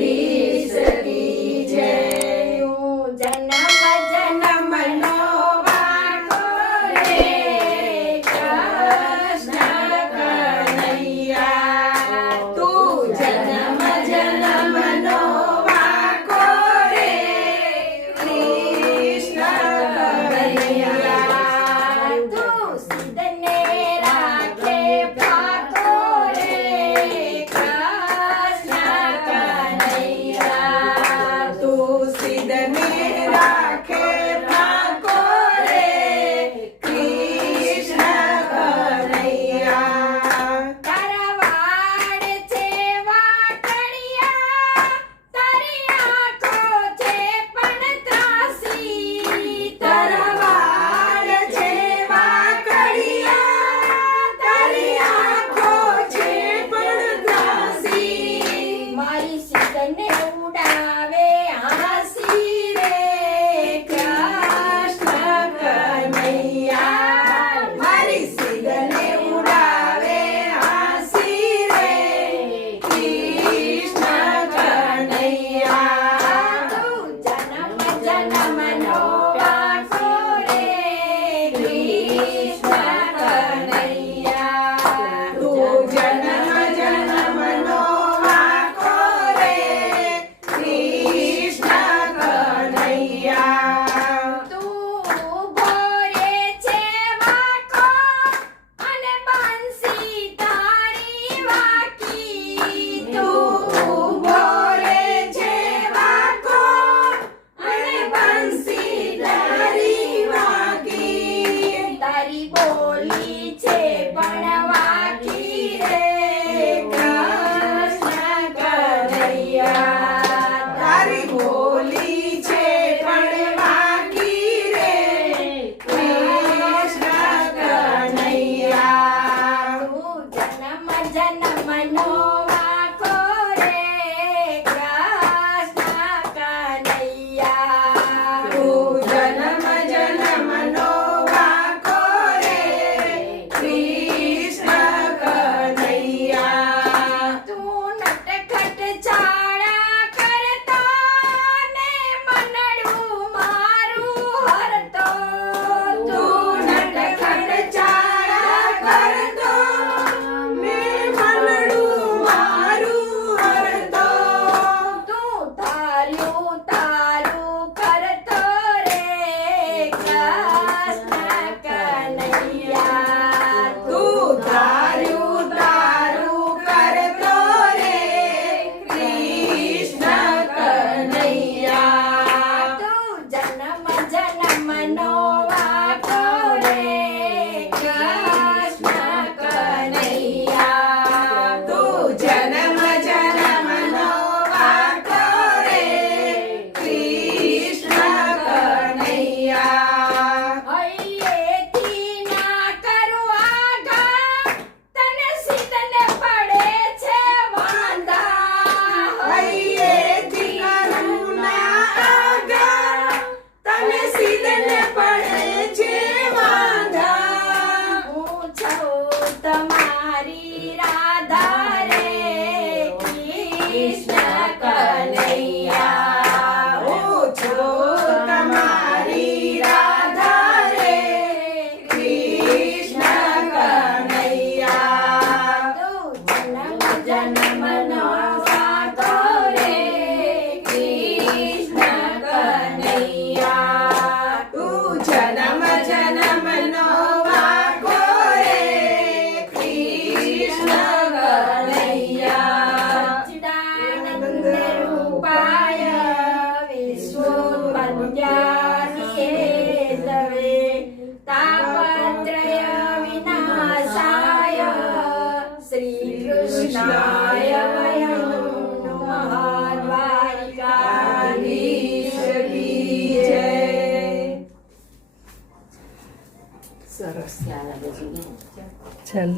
દ્વારકાધીશ કી જય. જન્મ જન્મનો વાકો રે કૃષ્ણ કનૈયા. તું જન્મ જન્મનો વાકો રે કૃષ્ણ કનૈયા. તું સિદ્ધને રાખે પાકો રે કૃષ્ણ કનૈયા. તું સિદ્ધને રાખે પાકો રે કૃષ્ણ કનૈયા. તારા વાળ છે વાટડિયા, તારી આંખો છે પણ ત્રાસી. તારા વાળ છે વાટડિયા, તારી આંખો છે પણ ત્રાસી. મારી સિદ્ધને ઉડાવે હાંસી રે કૃષ્ણ કનૈયા. મારી સિદ્ધને ઉડાવે હાંસી રે કૃષ્ણ કનૈયા. તું જન્મ જન્મનો વાકો રે કૃષ્ણ કનૈયા. તું જન્મ જન્મનો વાકો રે કૃષ્ણ કનૈયા. તું ભોરે છે વાકો અને બંસી તારી વાકી. તું ભોરે છે વાકો અને બંસી તારી વાકી. તારી બોલી છે પણ વાકી રે કૃષ્ણ કનૈયા. તારી બોલી છે પણ વાકી રે કૃષ્ણ કનૈયા. તું જન્મ જન્મનો વાકો રે કૃષ્ણ કનૈયા. તું જન્મ જન્મનો વાકો રે કૃષ્ણ કનૈયા. તું નટખટ ચાળા કરતો ને મનડું મારું હરતો. તું નટખટ ચાળા કરતો ને મનડું મારું હરતો. તું તારું તારું કરતો રે કૃષ્ણ કનૈયા. તું તારું તારું કરતો રે કૃષ્ણ કનૈયા. તું જન્મ જન્મનો વાકો રે કૃષ્ણ કનૈયા. તું જન્મ જન્મનો વાકો રે કૃષ્ણ કનૈયા. હૈયેથી ના કરું આઘા, તને સિદ્ધને પડે છે વાંધા. હૈયેથી કરું ના આઘા, તને સિદ્ધને પડે છે વાંધા. હું છું તમારી રાધા રે કૃષ્ણ કનૈયા. હું છું તમારી રાધા રે કૃષ્ણ કનૈયા. તું જન્મ જન્મનો વાકો રે કૃષ્ણ કનૈયા. તું જન્મ જન્મનો વાકો રે કૃષ્ણ કનૈયા. સચ્ચિદાનંદ રૂપાય વિશ્વોત્પત્યાદિ હેતવે તાપત્રય વિનાશાય શ્રી કૃષ્ણાય વયં નમઃ. દ્વારકાધીશ કી જય. સરસ. ચાલ હવે જોઈએ. ચાલ